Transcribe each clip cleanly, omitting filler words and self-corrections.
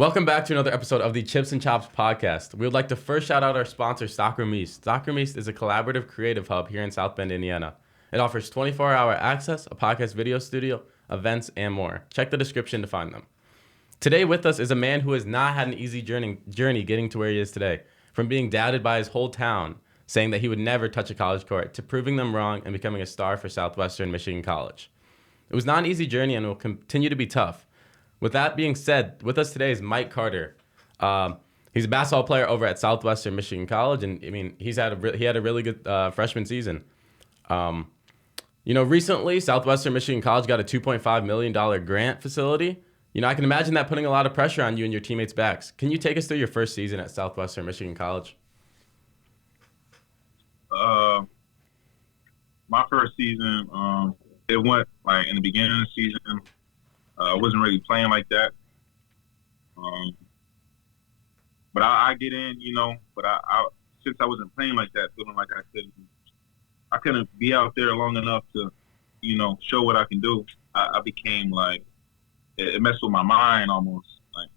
Welcome back to another episode of the Chips and Chops podcast. We would like to first shout out our sponsor, STOCKROOM East. STOCKROOM East is a collaborative creative hub here in South Bend, Indiana. It offers 24-hour access, a podcast video studio, events, and more. Check the description to find them. Today with us is a man who has not had an easy journey getting to where he is today. From being doubted by his whole town, saying that he would never touch a college court, to proving them wrong and becoming a star for Southwestern Michigan College. It was not an easy journey and will continue to be tough. With that being said, with us today is Mike Carter. He's a basketball player over at Southwestern Michigan College, and I mean he had a really good freshman season. Recently Southwestern Michigan College got a $2.5 million grant facility. I can imagine that putting a lot of pressure on you and your teammates' backs. Can you take us through your first season at Southwestern Michigan College? My first season, it went like in the beginning of the season. I wasn't really playing like that. But I get in, but I since I wasn't playing like that, feeling like I couldn't be out there long enough to, show what I can do. I became like, it messed with my mind almost. Like,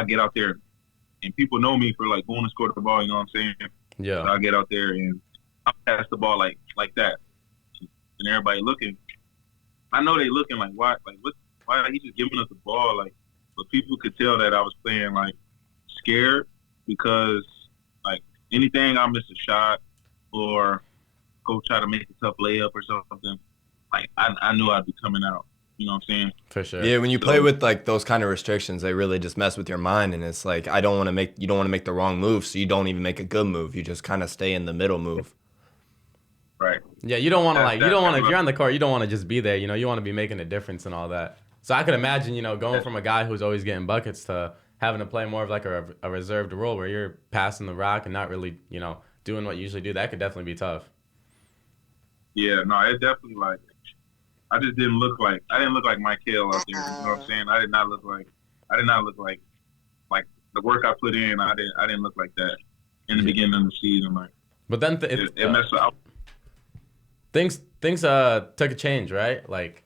I get out there and people know me for like going to score the ball, you know what I'm saying? Yeah. So I get out there and I pass the ball like that. And everybody looking. I know they looking like, why are he just giving us the ball? Like, but people could tell that I was playing like scared because like anything I miss a shot or go try to make a tough layup or something, like I knew I'd be coming out. You know what I'm saying? For sure. Yeah, when you play with like those kind of restrictions, they really just mess with your mind, and it's like you don't want to make the wrong move, so you don't even make a good move. You just kind of stay in the middle move. Right. Yeah, you don't want to if you're on the court, you don't want to just be there. You want to be making a difference and all that. So I could imagine, going from a guy who's always getting buckets to having to play more of like a reserved role where you're passing the rock and not really, doing what you usually do. That could definitely be tough. Yeah, no, it definitely like I didn't look like Michael out there. You know what I'm saying? I did not look like the work I put in. I didn't look like that in the beginning of the season. Like, but then it messed up. Things took a change, right? Like,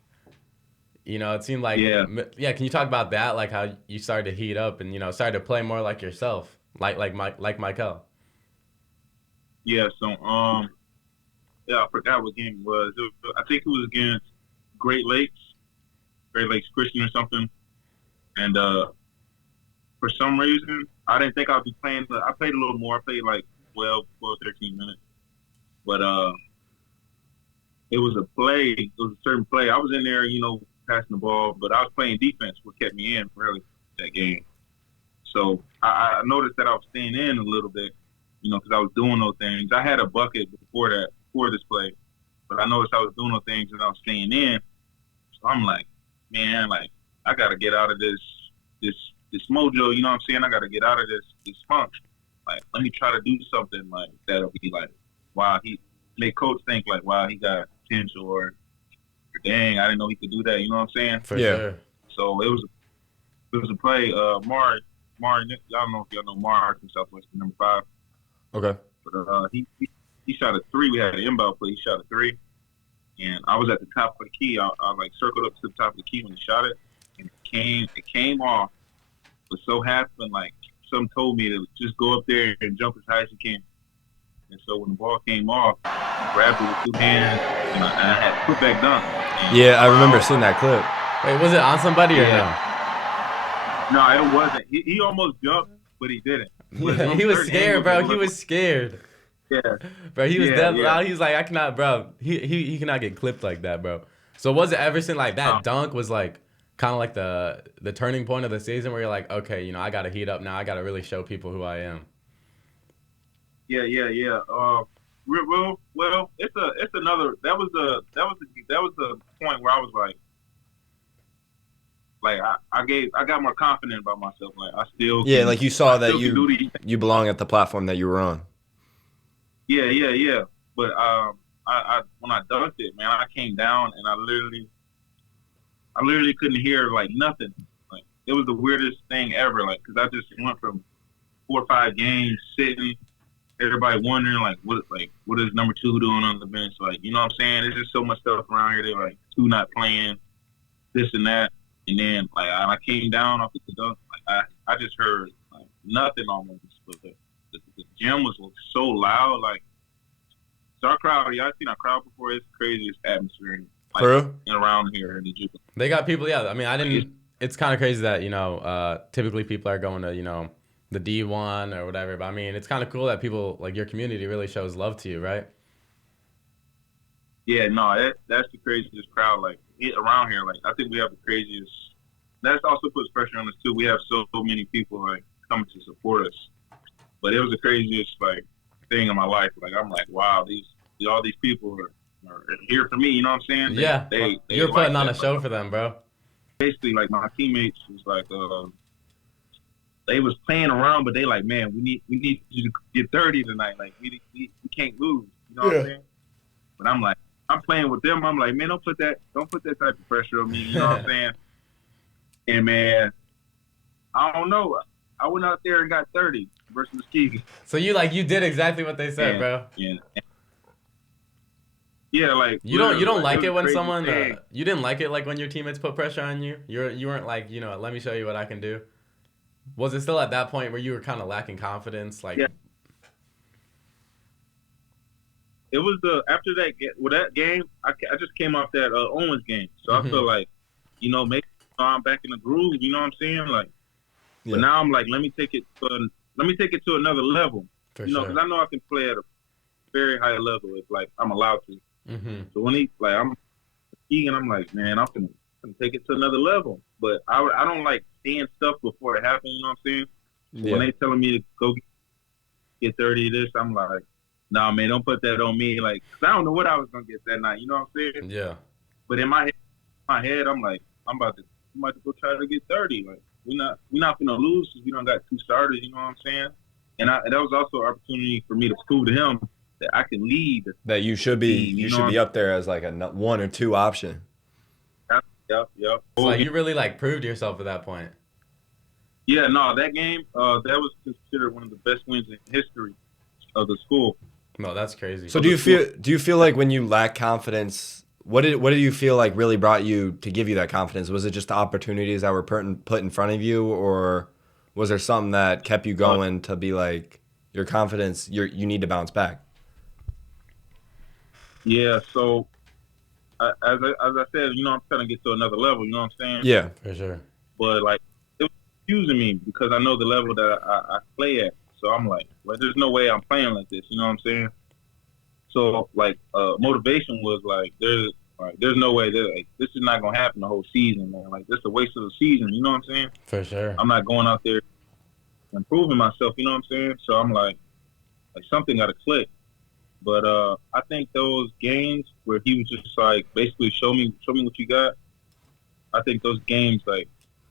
it seemed like yeah. Can you talk about that? Like how you started to heat up and started to play more like yourself, like Michael. Yeah. So I forgot what game it was. I think it was against Great Lakes Christian or something. And for some reason, I didn't think I'd be playing. I played a little more. I played like 12, 13 minutes. But it was a play. It was a certain play. I was in there, passing the ball, but I was playing defense, what kept me in really that game. So I noticed that I was staying in a little bit, because I was doing those things. I had a bucket before this play, but I noticed I was doing those things and I was staying in. So I'm like, man, like I gotta get out of this mojo. You know what I'm saying? I gotta get out of this funk. Like, let me try to do something like that'll be like, wow, he make coach think like, wow, he got potential, or dang, I didn't know he could do that. You know what I'm saying? For sure. So it was a play. Mar, y'all know if y'all know Mar from Southwestern, number 5. Okay. But he shot a 3. We had an inbound play. He shot a 3, and I was at the top of the key. I like circled up to the top of the key when he shot it, and it came off. But so happened like something told me to just go up there and jump as high as you can. And so when the ball came off, I grabbed it with 2 hands, and I had put back dunk. Yeah, I remember seeing that clip. Wait, was it on somebody or no? No, it wasn't. He almost jumped, but he didn't. Yeah, he was scared, bro. He was scared. Yeah. Bro, he was definitely out. He was like, I cannot, bro. He cannot get clipped like that, bro. So was it ever since like that dunk was like kind of like the turning point of the season where you're like, okay, I got to heat up now. I got to really show people who I am. Yeah. Well, it's another. That was the point where I was like I got more confident about myself. Like I still like you saw that you belong at the platform that you were on. Yeah. But I when I dunked it, man, I came down and I literally couldn't hear like nothing. Like it was the weirdest thing ever. Like because I just went from 4 or 5 games sitting. Everybody wondering what is number 2 doing on the bench? Like, you know what I'm saying? There's just so much stuff around here. They're like 2 not playing, this and that. And then like I came down off the dunk. Like I just heard like nothing almost. But the gym was so loud. Like, so our crowd, y'all seen our crowd before? It's the craziest atmosphere like, in around here in the JUCO. They got people, yeah. I mean, I didn't. It's kind of crazy that, you know, typically people are going to, you know, the D1 or whatever. But I mean, it's kind of cool that people, like your community, really shows love to you, right? Yeah, no, that's the craziest crowd. Like around here, like I think we have the craziest. That also puts pressure on us too. We have so many people like coming to support us. But it was the craziest like thing in my life. Like I'm like, wow, all these people are here for me. You know what I'm saying? Yeah, you're putting on a show for them, bro. Basically, like my teammates was like, they was playing around, but they like, man, we need you to get 30 tonight. Like we can't lose. You know what I'm saying? But I'm like, I'm playing with them. I'm like, man, don't put that type of pressure on me. You know what I'm saying? And man, I don't know. I went out there and got 30 versus Muskegon. So you did exactly what they said, bro. Yeah, like you don't like it when someone you didn't like it like when your teammates put pressure on you. You weren't like, you know, let me show you what I can do. Was it still at that point where you were kind of lacking confidence? Like, yeah. It was after that game. I just came off that Owens game, so I feel like, you know, maybe I'm back in the groove. You know what I'm saying? Like, but now I'm like, let me take it to another level. For you know, sure. because I know I can play at a very high level if like I'm allowed to. So when I'm Keegan, I'm like, man, I'm gonna take it to another level. But I don't like seeing stuff before it happens. You know what I'm saying? So when they telling me to go get 30 of this, I'm like, nah, man, don't put that on me. Like, 'cause I don't know what I was gonna get that night. You know what I'm saying? Yeah. But in my head, I'm like, I'm about to go try to get 30. Like, we're not gonna lose because we don't got 2 starters. You know what I'm saying? And that was also an opportunity for me to prove to him that I can lead. That you should be up there as like a 1 or 2 option. Yep. So like, you really like proved yourself at that point. Yeah, no, that game, that was considered one of the best wins in history of the school. No, that's crazy. So do you feel like when you lack confidence, what do you feel like really brought you to give you that confidence? Was it just the opportunities that were put in front of you, or was there something that kept you going to be like your confidence? You need to bounce back. Yeah. So as I said, you know, I'm trying to get to another level. You know what I'm saying? Yeah, for sure. But like, it was confusing me because I know the level that I play at. So I'm like, well, there's no way I'm playing like this. You know what I'm saying? So like, motivation was like, there's no way that like, this is not gonna happen the whole season, man. Like, this is a waste of the season. You know what I'm saying? For sure. I'm not going out there and proving myself. You know what I'm saying? So I'm like something got to click. But I think those games where he was just like, basically show me what you got. I think those games like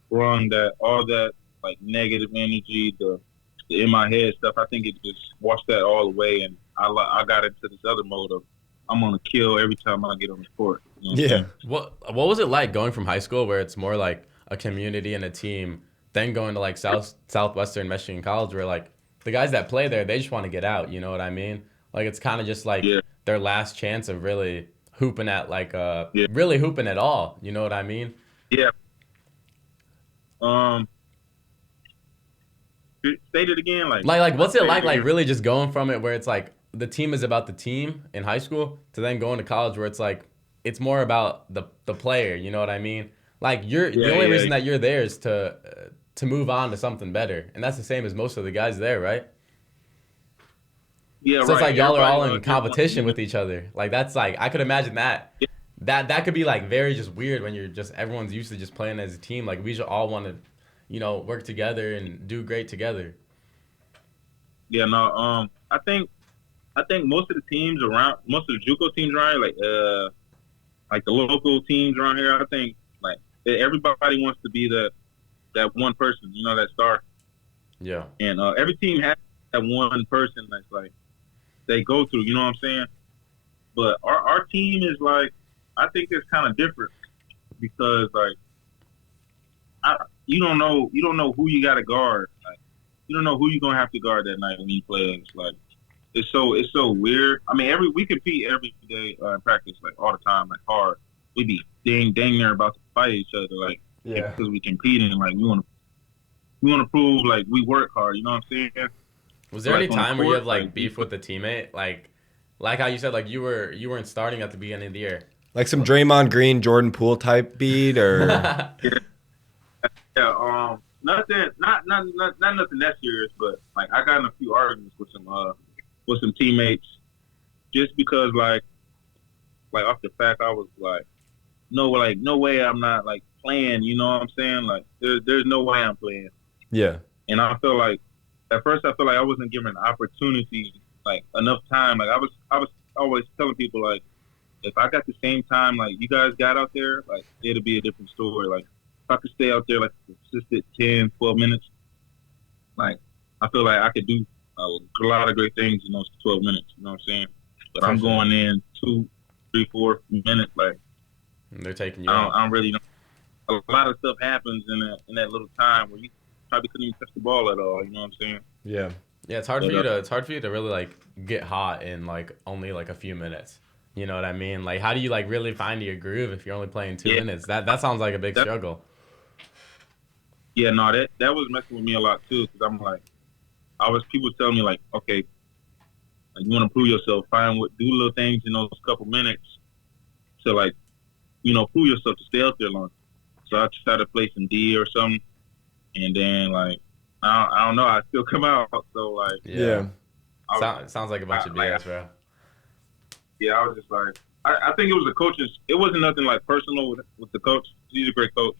brung all that like negative energy, the in my head stuff. I think it just washed that all away, and I got into this other mode of I'm gonna kill every time I get on the court. You know what What was it like going from high school where it's more like a community and a team, then going to like Southwestern Michigan College where like the guys that play there, they just want to get out. You know what I mean? Like, it's kind of just like their last chance of really hooping at like really hooping at all. You know what I mean? Yeah. State it again, like what's it like really just going from it where it's like the team is about the team in high school to then going to college where it's like it's more about the player. You know what I mean? Like the only reason that you're there is to move on to something better, and that's the same as most of the guys there, right? Yeah, so it's like y'all are all in competition with each other. Like, that's like, I could imagine that. That could be like very just weird when you're just, everyone's used to just playing as a team. Like, we should all want to, you know, work together and do great together. Yeah, no, I think most of the teams around, most of the JUCO teams around here, like the local teams around here, I think like everybody wants to be that one person, you know, that star. Yeah. And every team has that one person that's like, they go through, you know what I'm saying? But our team is like, I think it's kind of different because like, you don't know who you got to guard. Like, you don't know who you're gonna have to guard that night when you play. It's like, it's so weird. I mean, we compete every day in practice, like all the time, like hard. We be dang near about to fight each other, like because we competing, like we want to. we want to prove like we work hard. You know what I'm saying? Was So, there like any on the time where you court, have like beef with a teammate? Like how you said like you weren't starting at the beginning of the year. Like some Draymond Green, Jordan Poole type beat, or yeah, nothing, not nothing that serious, but like I got in a few arguments with some teammates just because like off the fact I was like no way I'm not like playing. You know what I'm saying? Like there's no way I'm playing. yeah, And I feel like at first I feel like I wasn't given an opportunity, like enough time. Like I was always telling people like if I got the same time like you guys got out there, like it'll be a different story. Like if I could stay out there like consistent 10, 12 minutes, like I feel like I could do a lot of great things in those 12 minutes. You know what I'm saying? But For I'm sure. going in 2, 3, 4 minutes. Like And they're taking you I out. don't really know. A lot of stuff happens in that little time where you probably couldn't even touch the ball at all. You know what I'm saying? yeah. Yeah, it's hard for you to really like get hot in like only like a few minutes. You know what I mean? Like how do you like really find your groove if you're only playing 2 minutes? That sounds like a big That, struggle. yeah, no, that was messing with me a lot too. Because I'm like, people telling me like, okay, like, you want to prove yourself, do little things in those couple minutes to like, prove yourself to stay out there long. So I try to play some D or something, and then like, I don't know, I still come out. So like, Yeah. Sounds like a bunch of BS, bro. Yeah, I was just like, I think it was the coaches. It wasn't nothing like personal with the coach. He's a great coach,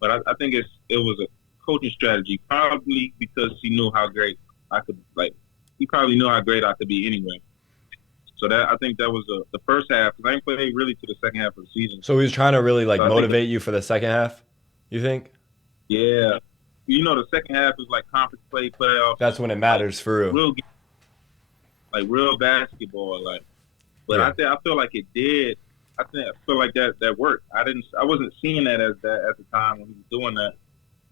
but I think it was a coaching strategy, probably because he knew how great I could like. He probably knew how great I could be anyway. So I think that was the first half. Because I didn't play really to the second half of the season. So he was trying to really like So motivate you for the second half. You think? Yeah, the second half is like conference play, playoffs. That's when it matters for real. Real basketball, like. But Yeah. I feel like it did. I feel like that worked. I wasn't seeing that at the time when he was doing that.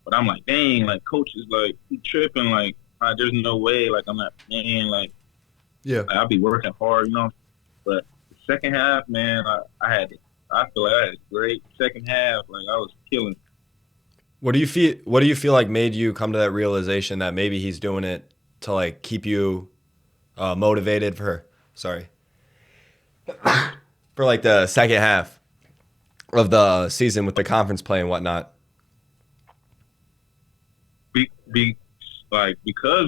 But I'm like, dang, like coach is like he tripping, like there's no way, like I'm not playing, like I'll be working hard, But the second half, man, I feel like I had a great second half. Like I was killing. What do you feel like made you come to that realization that maybe he's doing it to like keep you motivated for like the second half of the season with the conference play and whatnot? Because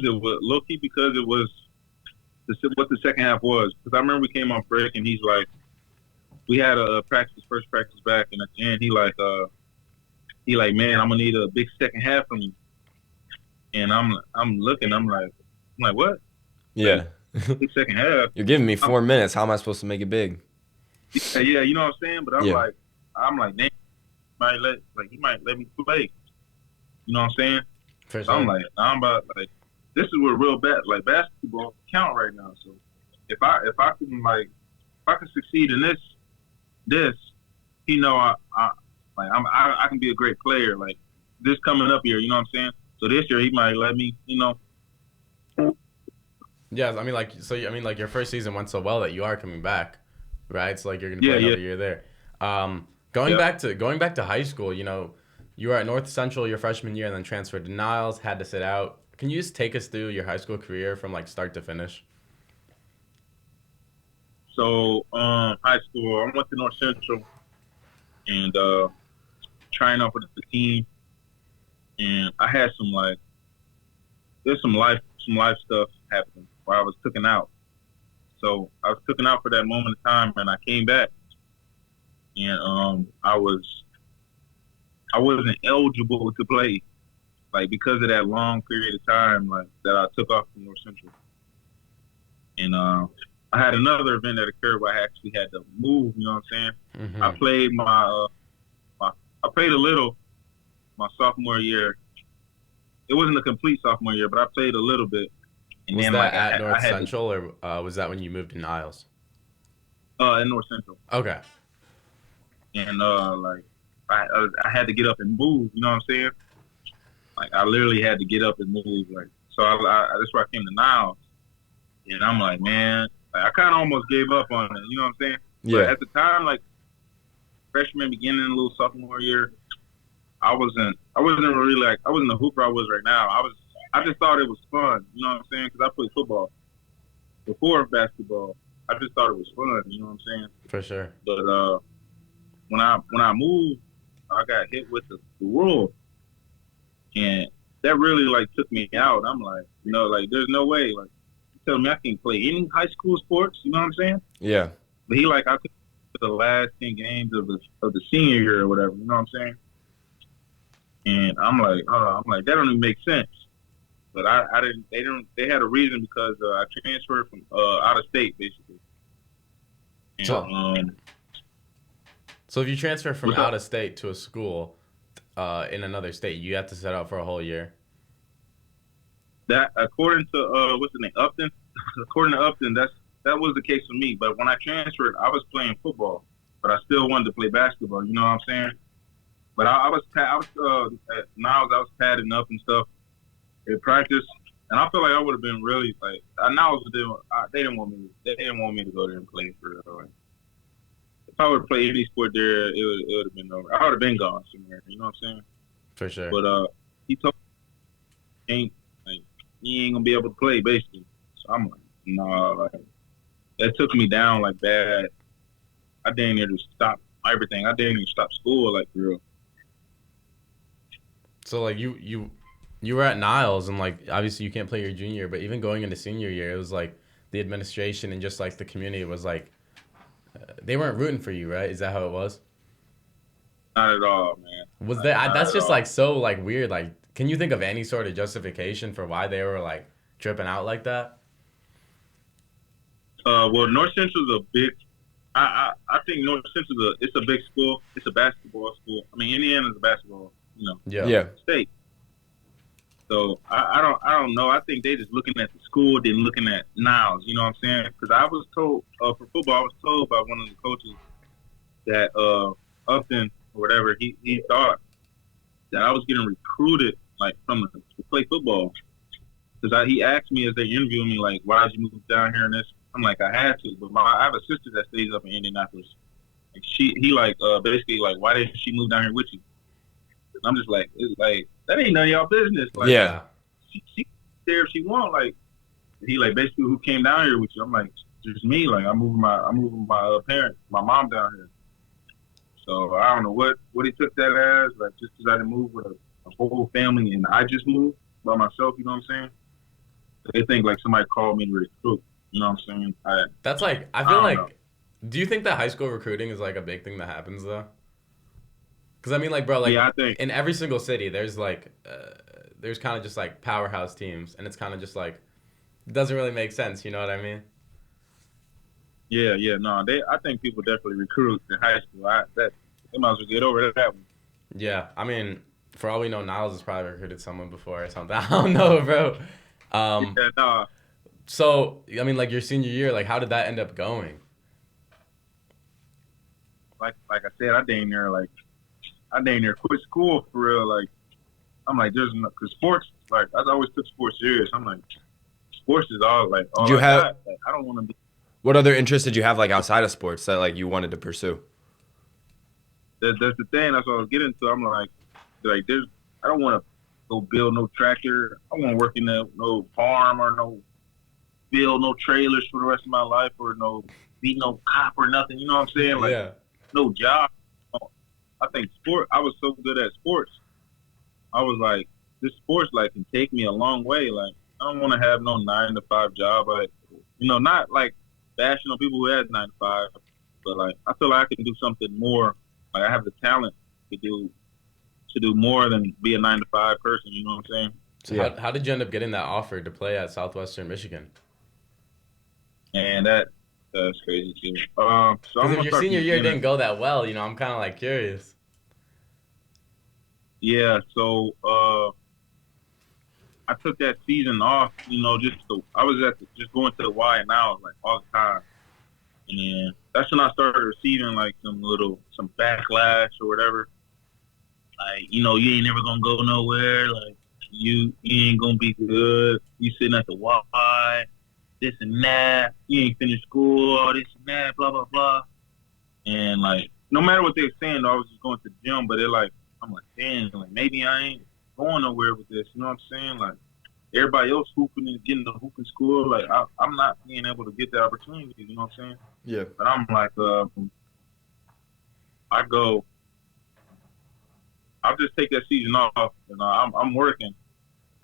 it was low-key, because it was what the second half was. Because I remember we came off break and he's like, we had a first practice back, and at the end he like, man, I'm gonna need a big second half from you. And I'm looking, I'm like what? Yeah. Big second half. You're giving me 4 minutes. How am I supposed to make it big? Yeah, you know what I'm saying? But I'm like, damn, he might let me play. You know what I'm saying? For So sure. I'm like, this is where real basketball count right now. So if I can succeed in this, I can be a great player. Like this coming up here, you know what I'm saying? So this year he might let me, Yeah, I mean, like your first season went so well that you are coming back, right? So like you're gonna play another year there. Going back to high school, you were at North Central your freshman year and then transferred to Niles, had to sit out. Can you just take us through your high school career from like start to finish? So high school, I went to North Central and trying out for the team, and I had there's some life stuff happening where I was taken out. So I was taken out for that moment of time, and I came back, and I wasn't eligible to play, like because of that long period of time, like that I took off from North Central, and I had another event that occurred where I actually had to move. You know what I'm saying? Mm-hmm. I played I played a little my sophomore year. It wasn't a complete sophomore year, but I played a little bit. And Was then, that like, at North Central or was that when you moved to Niles? In North Central. Okay. And I had to get up and move. You know what I'm saying? Like I literally had to get up and move. Like so, that's where I came to Niles. And I'm like, man, I kind of almost gave up on it. You know what I'm saying? Yeah. But at the time, like freshman beginning, a little sophomore year, I wasn't really like, I wasn't the hooper I was right now. I just thought it was fun. You know what I'm saying? Because I played football before basketball. I just thought it was fun. You know what I'm saying? For sure. But when I moved, I got hit with the world, and that really like took me out. I'm like, like there's no way. Like, you tell me I can play any high school sports. You know what I'm saying? Yeah. But he like I could the last 10 games of the senior year or whatever. You know what I'm saying? And I'm like, that don't even make sense. But I didn't. They had a reason because I transferred from out of state basically. And, so if you transfer from what's out up? of state to a school in another state, you have to set out for a whole year. That according to what's the name, Upton. According to Upton, that was the case for me. But when I transferred, I was playing football, but I still wanted to play basketball. You know what I'm saying? But I was at Niles. I was padding up and stuff at practice, and I feel like I would have been really like Niles they didn't want me. They didn't want me to go there and play for real. Like, if I would have played any sport there, it would have been over. I would have been gone somewhere. You know what I'm saying? For sure. But he told me he ain't gonna be able to play basically. So I'm like, nah, like that took me down like bad. I didn't need to stop everything. I didn't even stop school like for real. So like you were at Niles, and like obviously you can't play your junior year, but even going into senior year, it was like the administration and just like the community was like they weren't rooting for you, right? Is that how it was? Not at all, man. Was there? That's Not just at like so like weird. Like, can you think of any sort of justification for why they were like tripping out like that? Well, North Central's a big. I think North Central's it's a big school. It's a basketball school. I mean, Indiana's a basketball, Yeah. state. So I don't know. I think they just looking at the school, then looking at Niles. You know what I'm saying? Because I was told for football, I was told by one of the coaches that Upton or whatever, he thought that I was getting recruited like to play football. Because he asked me as they interviewed me like, why did you move down here and this? I'm like, I had to, but I have a sister that stays up in Indianapolis. And he like basically like, why didn't she move down here with you? And I'm just like, it's like that ain't none of y'all business. Like, Yeah. she there if she want. Like, he like basically who came down here with you? I'm like, just me. Like, I'm moving my parents, my mom down here. So I don't know what he took that as. Like, just because I didn't move with a whole family and I just moved by myself. You know what I'm saying? They think like somebody called me to recruit. You know what I'm saying? That's like I feel like. know. Do you think that high school recruiting is like a big thing that happens though? Because I mean, like, bro, like Yeah, I think. in every single city, there's like there's kind of just like powerhouse teams, and it's kind of just like it doesn't really make sense. You know what I mean? Yeah, no. I think people definitely recruit in high school. They might as well get over that one. Yeah, I mean, for all we know, Niles has probably recruited someone before or something. I don't know, bro. Yeah, no. So, I mean, like your senior year, like how did that end up going? Like I said, I dang near quit school for real. Like, I'm like, there's no, cause sports. Like, I always took sports serious. I'm like, sports is all like. All Did you I have? got. Like, I don't want to be. What other interests did you have like outside of sports that like you wanted to pursue? That's the thing. That's what I was getting to. I'm like there's. I don't want to go build no tractor. I want to work in no farm or build no trailers for the rest of my life or be no cop or nothing. You know what I'm saying? Like, Yeah. no job. I think I was so good at sports. I was like, this sports like can take me a long way. Like, I don't want to have no 9-to-5 job. Like, not like bashing on people who had 9-to-5, but like I feel like I can do something more. Like, I have the talent to do more than be a 9-to-5 person. You know what I'm saying? So Yeah. how did you end up getting that offer to play at Southwestern Michigan? And that's crazy too. So I'm Because gonna if your start senior from the year beginning. didn't go that well, I'm kind of like curious. Yeah, so I took that season off, I was just going to the Y and now like all the time. And then that's when I started receiving like some backlash or whatever. Like, you ain't never gonna go nowhere, like you ain't gonna be good. You sitting at the Y, this and that, you ain't finished school, all this and that, blah blah blah. And like no matter what they were saying though, I was just going to the gym, but I'm like, damn, like maybe I ain't going nowhere with this. You know what I'm saying? Like everybody else hooping and getting the hooping school. Like I'm not being able to get the opportunity. You know what I'm saying? Yeah. But I'm like, I go. I'll just take that season off. You know, I'm working.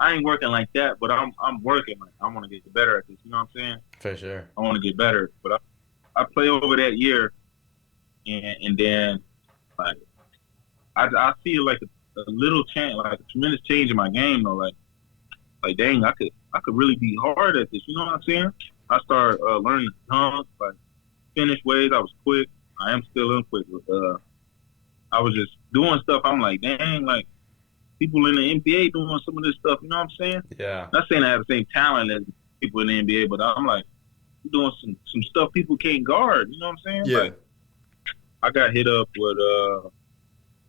I ain't working like that, but I'm working. Like I want to get better at this. You know what I'm saying? For sure. I want to get better. But I play over that year, and then like I see like a little change, like a tremendous change in my game though. Like dang, I could really be hard at this. You know what I'm saying? I started learning dunks, like finish ways. I was quick. I am still quick. I was just doing stuff. I'm like, dang, like people in the NBA doing some of this stuff. You know what I'm saying? Yeah. Not saying I have the same talent as people in the NBA, but I'm like doing some stuff people can't guard. You know what I'm saying? Yeah. Like, I got hit up with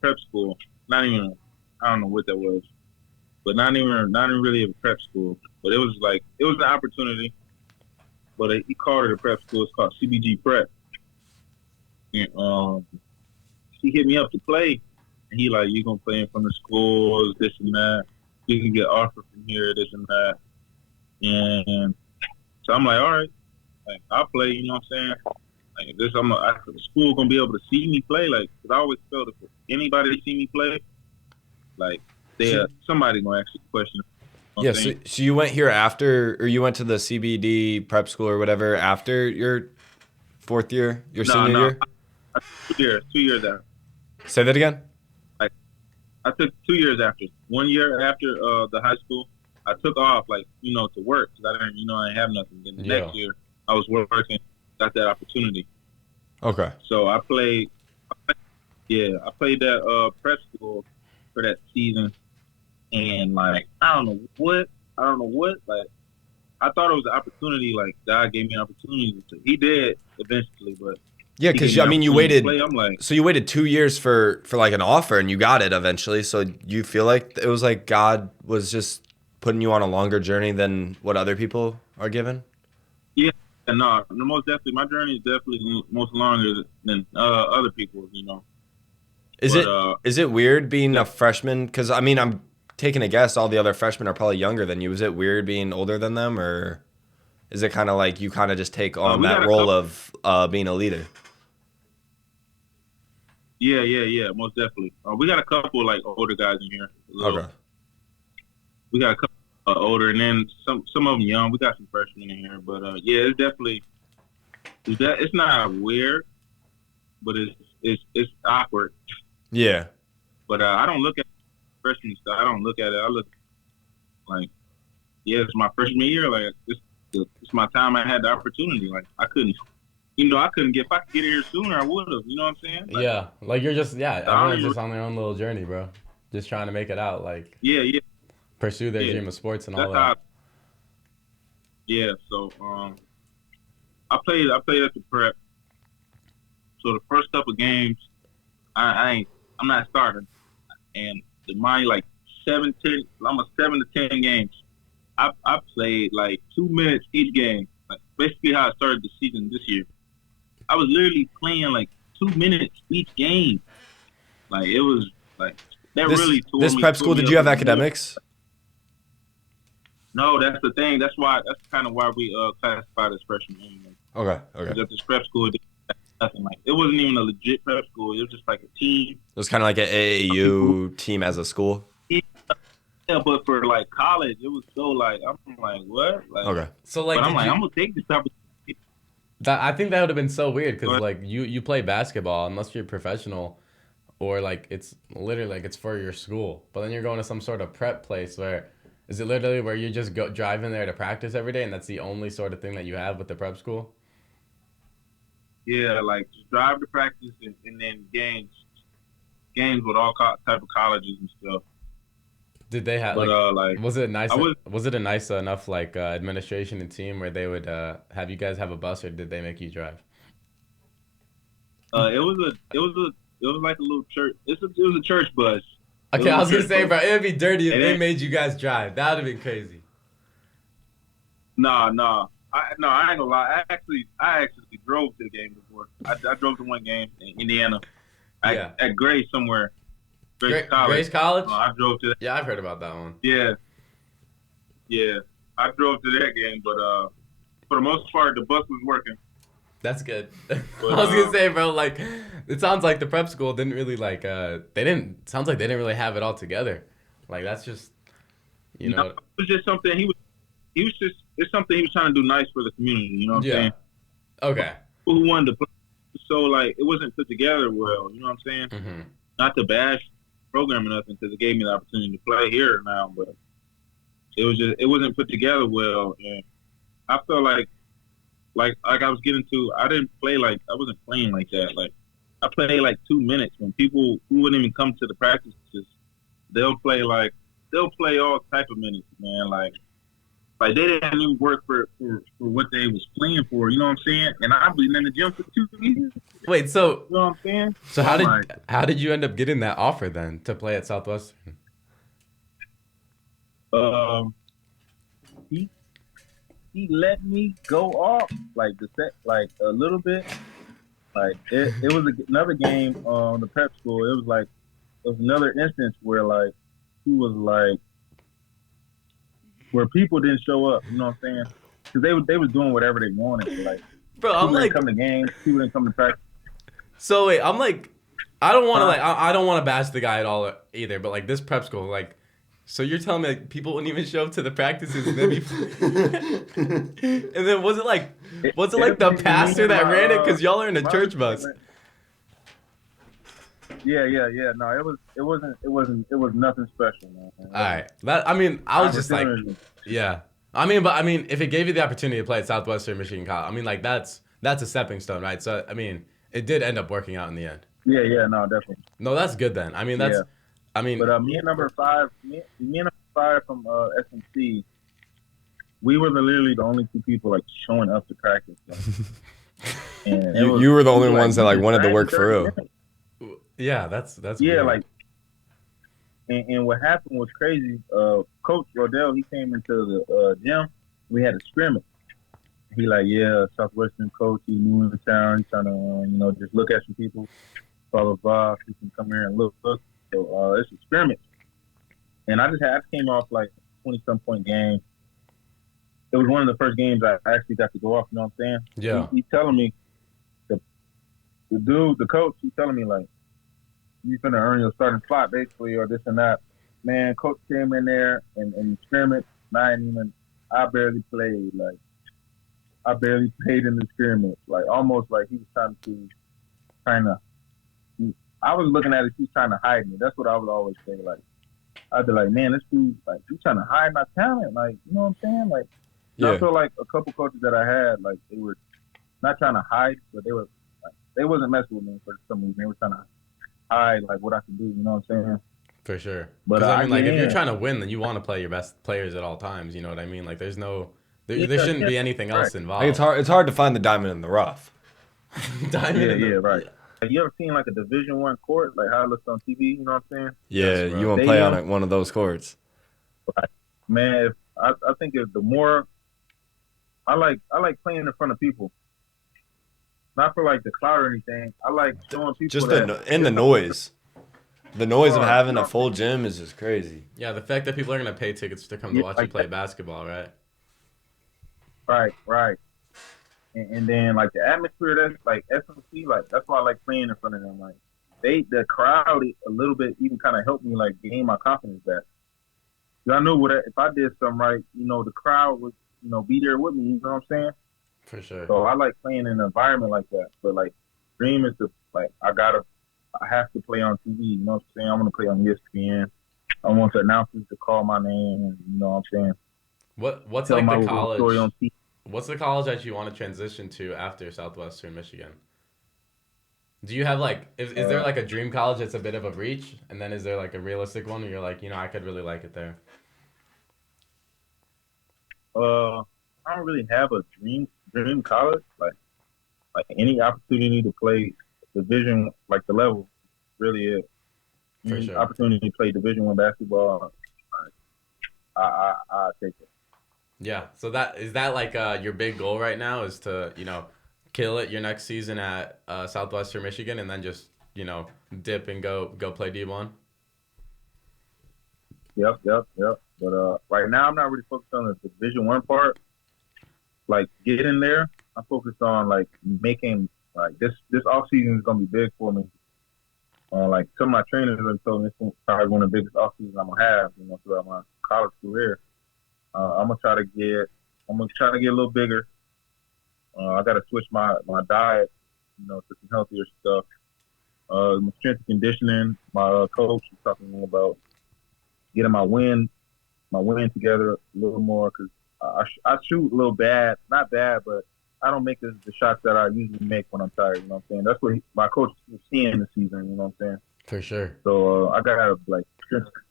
prep school. Not even, I don't know what that was, but not even really a prep school. But it was an opportunity. But he called it a prep school. It's called CBG Prep. And he hit me up to play. And he like, you gonna play in front of schools, this and that. You can get offered from here, this and that. And so I'm like, all right, like I'll play. You know what I'm saying? Like this, the school gonna be able to see me play. Like, 'cause I always felt if anybody see me play, like somebody gonna ask you a question. You know what I'm saying? So you went here after, or you went to the CBD prep school or whatever after your fourth year, your senior year? 2 years after. Say that again? I took 2 years after. 1 year after the high school, I took off, like, you know, to work because I didn't have nothing. Then the next year, I was working, got that opportunity. Okay. So I played that prep school for that season, and like I don't know what, like I thought it was an opportunity. Like God gave me an opportunity. He did eventually, but yeah, because I mean, you waited. I'm like, so you waited 2 years for like an offer, and you got it eventually. So you feel like it was like God was just putting you on a longer journey than what other people are given. Yeah, no, most definitely. My journey is definitely most longer than other people's. You know. Is it weird being a freshman? Because I mean, I'm taking a guess. All the other freshmen are probably younger than you. Is it weird being older than them, or is it kind of like you kind of just take on that role of being a leader? Yeah, most definitely. We got a couple like older guys in here. Okay. We got a couple older, and then some of them young. We got some freshmen in here, but yeah, it's definitely it's not weird, but it's awkward. Yeah. But I don't look at freshman stuff. I don't look at it. I look like, yeah, it's my freshman year. Like it's my time. I had the opportunity. Like I couldn't get. If I could get here sooner, I would have. You know what I'm saying? Like, yeah, like you're just everyone's just on their own little journey, bro. Just trying to make it out. Like pursue their dream of sports and all that. So I played at the prep. So the first couple games, I'm not starting, and mine like 7 to 10 games. I played like 2 minutes each game. Like basically how I started the season this year. I was literally playing like 2 minutes each game. Like it was like that really tore me. This prep school, did you have academics? No, that's the thing. That's kind of why we classified as freshmen anyway. Okay. Because at this prep school, nothing like it wasn't even a legit prep school. It was just like a team. It was kind of like an AAU team as a school. Yeah, but for like college, it was so like I'm like what? Like, okay. So like, but I'm gonna take this opportunity. I think that would have been so weird because like you play basketball unless you're professional, or like it's literally like it's for your school. But then you're going to some sort of prep place where is it literally where you just go driving there to practice every day and that's the only sort of thing that you have with the prep school? Yeah, like just drive to practice and then games with all type of colleges and stuff. Did they have was it nice? Was it a nice enough like administration and team where they would have you guys have a bus, or did they make you drive? It was like a little church. It was a church bus. Okay, I was gonna say, bro, it'd be dirty if they made you guys drive. That would have been crazy. Nah. I ain't gonna lie. I actually drove to the game before. I drove to one game in Indiana. At Gray somewhere. Grace College. Grace College? I drove to that. Yeah, I've heard about that one. Yeah, yeah. I drove to that game, but for the most part, the bus was working. That's good. But, I was gonna say, bro, like, it sounds like the prep school didn't really sounds like they didn't really have it all together. Like, that's just, you know. It was just something it's something he was trying to do nice for the community. You know what I'm saying? Okay. People who wanted to play, so like it wasn't put together well. You know what I'm saying? Mm-hmm. Not to bash program or nothing, because it gave me the opportunity to play here now, but it wasn't put together well, and I felt like I was getting to. I wasn't playing like that. Like I played like 2 minutes when people who wouldn't even come to the practices, they'll play all type of minutes, man. Like they didn't even work for what they was playing for. You know what I'm saying? And I've been in the gym for 2 years. Wait, so you know what I'm saying? So how did you end up getting that offer then to play at Southwestern? He let me go off like a little bit. Like it was another game on the prep school. It was another instance where like he was like where people didn't show up. You know what I'm saying? Because they was doing whatever they wanted. Like, bro, I'm like, come to games. People didn't come to practice. So wait, I'm like, I don't want to I don't want to bash the guy at all either. But like this prep school, like, so you're telling me like people wouldn't even show up to the practices and then and then was it like the pastor that ran it? Because y'all are in a church bus. Yeah. No, it was nothing special, man. All right, I was just like, yeah. I mean, if it gave you the opportunity to play at Southwestern Michigan College, I mean, like that's a stepping stone, right? So I mean, it did end up working out in the end. Yeah, no, definitely. No, that's good then. I mean, that's, I mean. But me and number five from SMC, we were literally the only two people like showing up to practice. Like. And you were the only ones that like wanted to work for real. Yeah, that's yeah, weird. like, and what happened was crazy. Coach Rodell, he came into the gym. We had a scrimmage. He like, yeah, Southwestern coach. He's new in town. He's trying to, just look at some people. Blah blah blah. He can come here and look. So it's a scrimmage. And I came off like 20-some point game. It was one of the first games I actually got to go off. You know what I'm saying? Yeah. He telling me, the coach, he's telling me like, you're gonna earn your starting spot basically, or this and that. Man, coach came in there and scrimmage. I barely played. Like, I barely played in the scrimmage. Like, almost like he was trying to. I was looking at it. He's trying to hide me. That's what I would always say. Like, I'd be like, man, this dude, like, he's trying to hide my talent. Like, you know what I'm saying? Like, I feel like a couple coaches that I had, like, they were not trying to hide, but they wasn't messing with me for some reason. They were trying to hide, like, what I can do. You know what I'm saying? For sure. But I mean, like, if you're trying to win, then you want to play your best players at all times. You know what I mean? Like, there shouldn't be anything else involved. Like, it's hard to find the diamond in the rough. Right. Have you ever seen like a Division I court, like how it looks on TV? You know what I'm saying? Yeah, you want to play on one of those courts. Man, I think if the more I like playing in front of people, not for like the clout or anything. I like showing people just the noise. The noise of having a full gym is just crazy. Yeah, the fact that people are gonna pay tickets to come to watch you play basketball, right? Right. And then like the atmosphere, that's like SMC, like that's why I like playing in front of them. Like the crowd a little bit even kind of helped me like gain my confidence back. Cause I knew if I did something right, the crowd would be there with me. You know what I'm saying? For sure. So I like playing in an environment like that. But like dream is to like I have to play on TV. You know what I'm saying? I want to play on ESPN. I want the announcers to call my name. And, you know what I'm saying? What's Tell like the college? Story on TV. What's the college that you want to transition to after Southwestern Michigan? Do you have like is there like a dream college that's a bit of a reach, and then is there like a realistic one where you're like, I could really like it there? I don't really have a dream college. Like any opportunity to play division, like the level, really is. For sure. Opportunity to play Division I basketball, I take it. Yeah. So is that like your big goal right now is to kill it your next season at Southwestern Michigan and then just dip and go play D1? Yep. But right now, I'm not really focused on the Division One part. Like getting there, I'm focused on like making like this off season is gonna be big for me. Like some of my trainers have told me this is probably one of the biggest off seasons I'm gonna have, throughout my college career. I'm gonna try to get a little bigger. I gotta switch my diet, to some healthier stuff. My strength and conditioning. My coach was talking to me about getting my wind together a little more because I shoot a little bad, not bad, but I don't make the shots that I usually make when I'm tired. You know what I'm saying? That's what my coach was seeing this season. You know what I'm saying? For sure. So I gotta like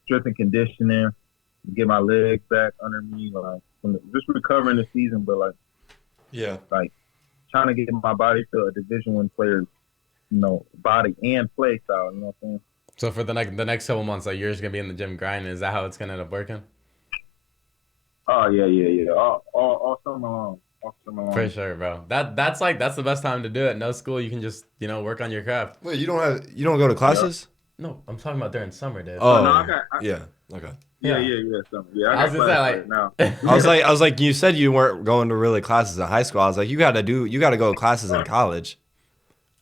strength and conditioning, get my legs back under me, like just recovering the season, but like like trying to get my body to a Division One player's body and play style. You know what I'm saying? So for the next couple months, like you're just gonna be in the gym grinding. Is that how it's gonna end up working? Oh yeah. All summer long. For sure, bro. That's the best time to do it. No school, you can just work on your craft. Wait, you don't go to classes? No, I'm talking about during summer, dude. Oh, no, yeah. Okay. Yeah. Summer. Yeah, I was gonna say like right now. I was like, you said you weren't going to really classes in high school. I was like, you got to go to classes in college.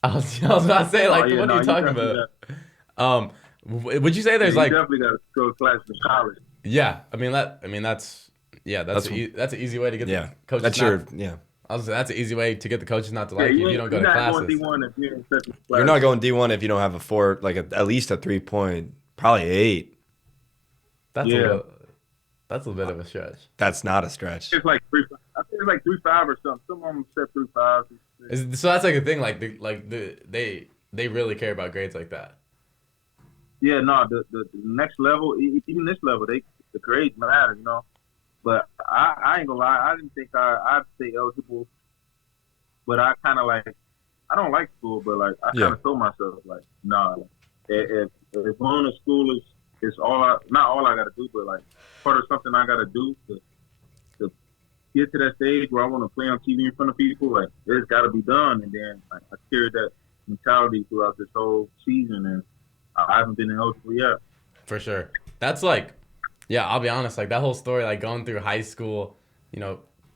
I was about to say like, what are you talking about? Would you say there's you like definitely got to go to classes in college? Yeah, that's an easy way to get the coaches. That's I was say that's an easy way to get the coaches not to like you if you don't go to classes. You're not going D1 if you don't have a 4, like at least a 3-point, probably 8. That's a little bit of a stretch. That's not a stretch. It's like 3. I think it's like 3.5 or something. Some of them said 3.5. So that's like a thing. Like they really care about grades like that. Yeah, no, the next level, even this level, the grades matter, But I ain't gonna lie, I didn't think I'd stay eligible. But I kind of like, I don't like school, but like I kind of told myself like, nah, if going to school is not all I gotta do, but like part of something I gotta do to get to that stage where I want to play on TV in front of people. Like it's got to be done, and then like, I carried that mentality throughout this whole season, and I haven't been eligible yet. For sure. That's like, yeah, I'll be honest, like that whole story, like going through high school,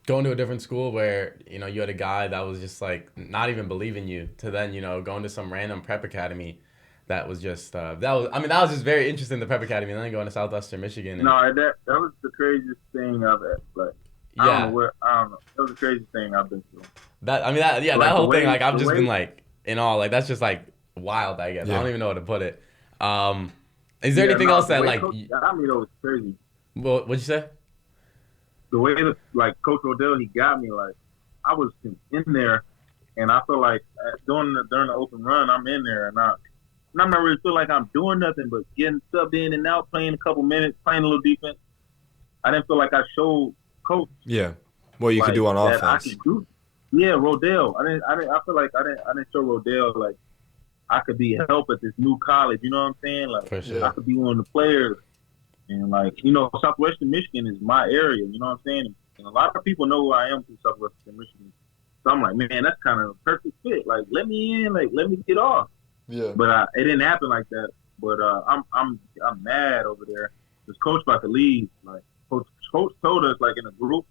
going to a different school where, you had a guy that was just like not even believing you to then, going to some random prep academy that was just, that was just very interesting, the prep academy, and then going to Southwestern Michigan. And, no, that was the craziest thing I've had. Like, I don't know. That was the craziest thing I've been through. That whole thing, like I've just been like, in awe, like that's just like wild, I guess. I don't even know how to put it. Is there anything else that like? Coach, I mean, it was crazy. Well, what'd you say? The way that like Coach Odell, he got me like I was in there, and I feel like during the open run, I'm in there, and I'm not really feel like I'm doing nothing but getting subbed in and out, playing a couple minutes, playing a little defense. I didn't feel like I showed Coach. Yeah, what you could do on offense. Yeah, Rodell. I feel like I didn't show Rodell like I could be help at this new college. You know what I'm saying? Like for sure. I could be one of the players, and like Southwestern Michigan is my area. You know what I'm saying? And a lot of people know who I am from Southwestern Michigan. So I'm like, man, that's kind of a perfect fit. Like let me in, like let me get off. Yeah. But it didn't happen like that. But I'm mad over there. This coach about to leave. Like coach told us like in a group.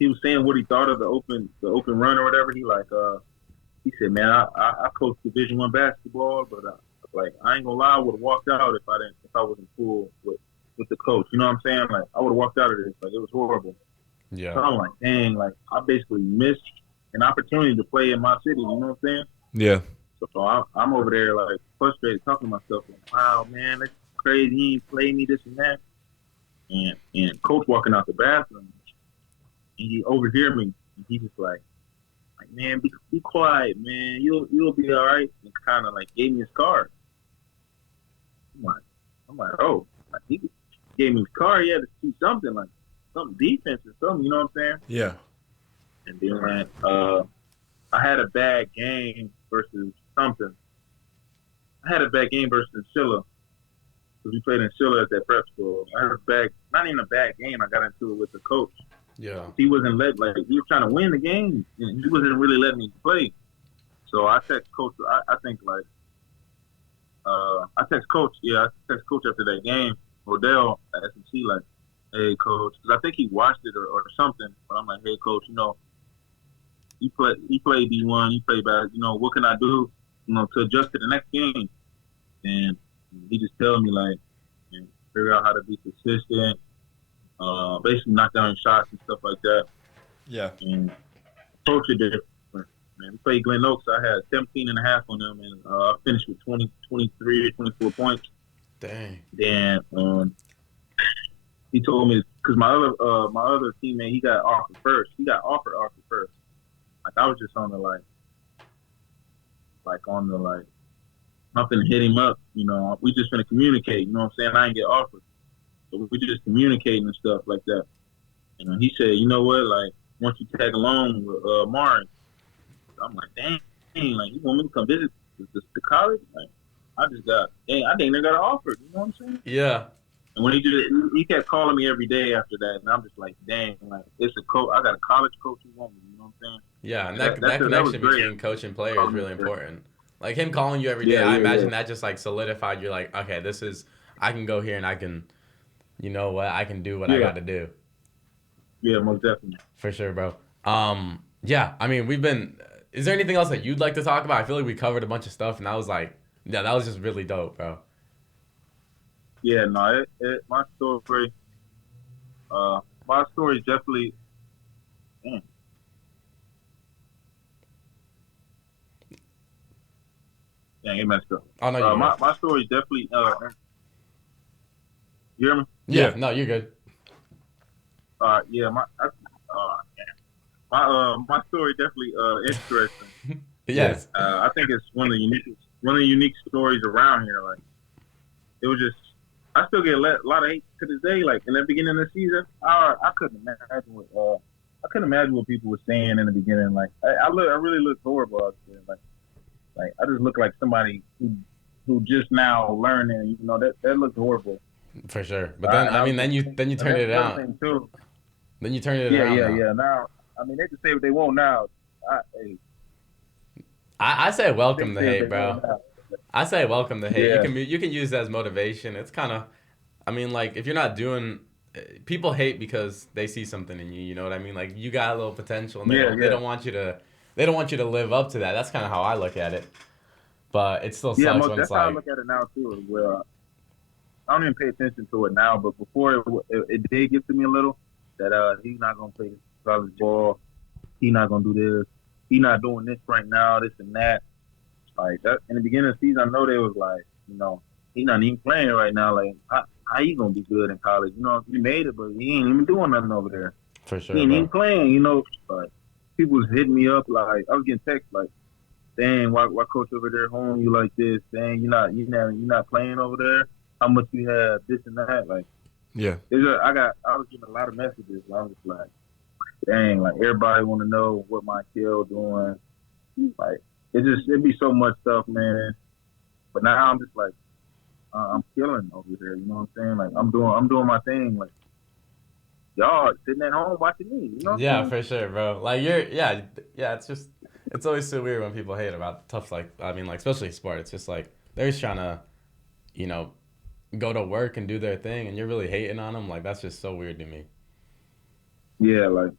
He was saying what he thought of the open run or whatever. He said, man, I coach Division I basketball, but like I ain't gonna lie, I would have walked out if I wasn't cool with the coach. You know what I'm saying? Like I would have walked out of this. Like it was horrible. Yeah. So I'm like, dang, like I basically missed an opportunity to play in my city. You know what I'm saying? Yeah. So I'm over there like frustrated, talking to myself, like, wow, man, that's crazy. He ain't played me this and that. And coach walking out the bathroom, and he overhear me, and he just like, man, be quiet, man. You'll be all right. And kind of like gave me his card. I'm like, oh, like, he gave me his card. He had to do something like some defense or something. You know what I'm saying? Yeah. And then I had a bad game versus something. I had a bad game versus Scylla. Because we played in Scylla at that prep school. I had not even a bad game. I got into it with the coach. Yeah. He wasn't he was trying to win the game, and he wasn't really letting me play. So I text coach. I text coach after that game, Odell at SMC like, hey coach, because I think he watched it or something. But I'm like, hey coach, he played D1, he played bad. What can I do, to adjust to the next game? And he just tells me like, figure out how to be consistent, basically knock down shots and stuff like that. Yeah. And approach it different. Man, we played Glen Oaks. I had 17 and a half on them, and I finished with 20, 23 or 24 points. Dang. Then he told me because my other teammate he got offered first. He got offered first. Like I was just on the nothing hit him up. We just gonna communicate. You know what I'm saying? I ain't get offered, so we just communicating and stuff like that. And he said, you know what? Like once you tag along with Mari, I'm like, dang, like you want me to come visit the college? Like I think they got offered. You know what I'm saying? Yeah. And when he kept calling me every day after that, and I'm just like, dang, like it's a coach. I got a college coach who wants me. You know what I'm saying? Yeah, and that connection between coach and player is really important. Like him calling you every day, I imagine that just like solidified. You're like, okay, I can go here and I can, you know what, I can do what I got to do. Yeah, most definitely. For sure, bro. Yeah, I mean, is there anything else that you'd like to talk about? I feel like we covered a bunch of stuff, and I was like, yeah, that was just really dope, bro. Yeah, no, my story is definitely. Dang, it messed up. Oh no, my story is definitely. You hear me? Yeah, no, you're good. Yeah, my story definitely interesting. Yes. I think it's one of the unique stories around here. Like it was just. I still get a lot of hate to this day. Like in the beginning of the season, I couldn't imagine what people were saying in the beginning. Like I really looked horrible out there. Like I just look like somebody who just now learning. That looked horrible. For sure. But then then you turned it out. Then you turned it around. Yeah. Now they can say what they want now. I say welcome the hate, bro. I say welcome the hate. Yeah. You can use that as motivation. It's kind of, I mean, like if you're not doing, people hate because they see something in you. You know what I mean? Like you got a little potential, and they don't want you to live up to that. That's kind of how I look at it. But it still sucks when it's like. That's how I look at it now too. As well, I don't even pay attention to it now, but before it did get to me a little that he's not gonna play college ball. He's not gonna do this. He's not doing this right now. This and that. Like that in the beginning of the season, I know they was like, he's not even playing right now. Like, how he gonna be good in college? He made it, but he ain't even doing nothing over there. For sure, he ain't even playing. Like people was hitting me up. Like I was getting texts like, "Dang, why coach over there home you like this? Dang, you're not playing over there. How much you have this and that? Like, yeah, I was getting a lot of messages. I was just like, dang, like everybody want to know what my kid doing. Like. It'd be so much stuff, man. But now I'm just like, I'm killing over there. You know what I'm saying? Like I'm doing my thing. Like y'all sitting at home watching me. You know? What I'm saying? For sure, bro. Like it's always so weird when people hate about stuff like especially sport. It's just like they're just trying to, go to work and do their thing, and you're really hating on them. Like that's just so weird to me. Yeah, like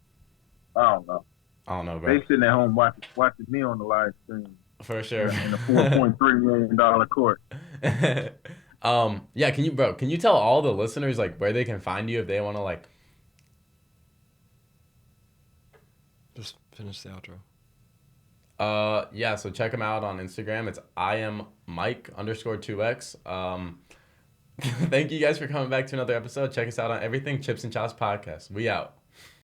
I don't know. I don't know, bro. They sitting at home watching me on the live stream. For sure. In a $4.3 million court. Yeah, can you tell all the listeners like where they can find you if they want to like just finish the outro. Yeah, so check them out on Instagram. It's IamMike_2X. Thank you guys for coming back to another episode. Check us out on everything Chips and Chops Podcast. We out.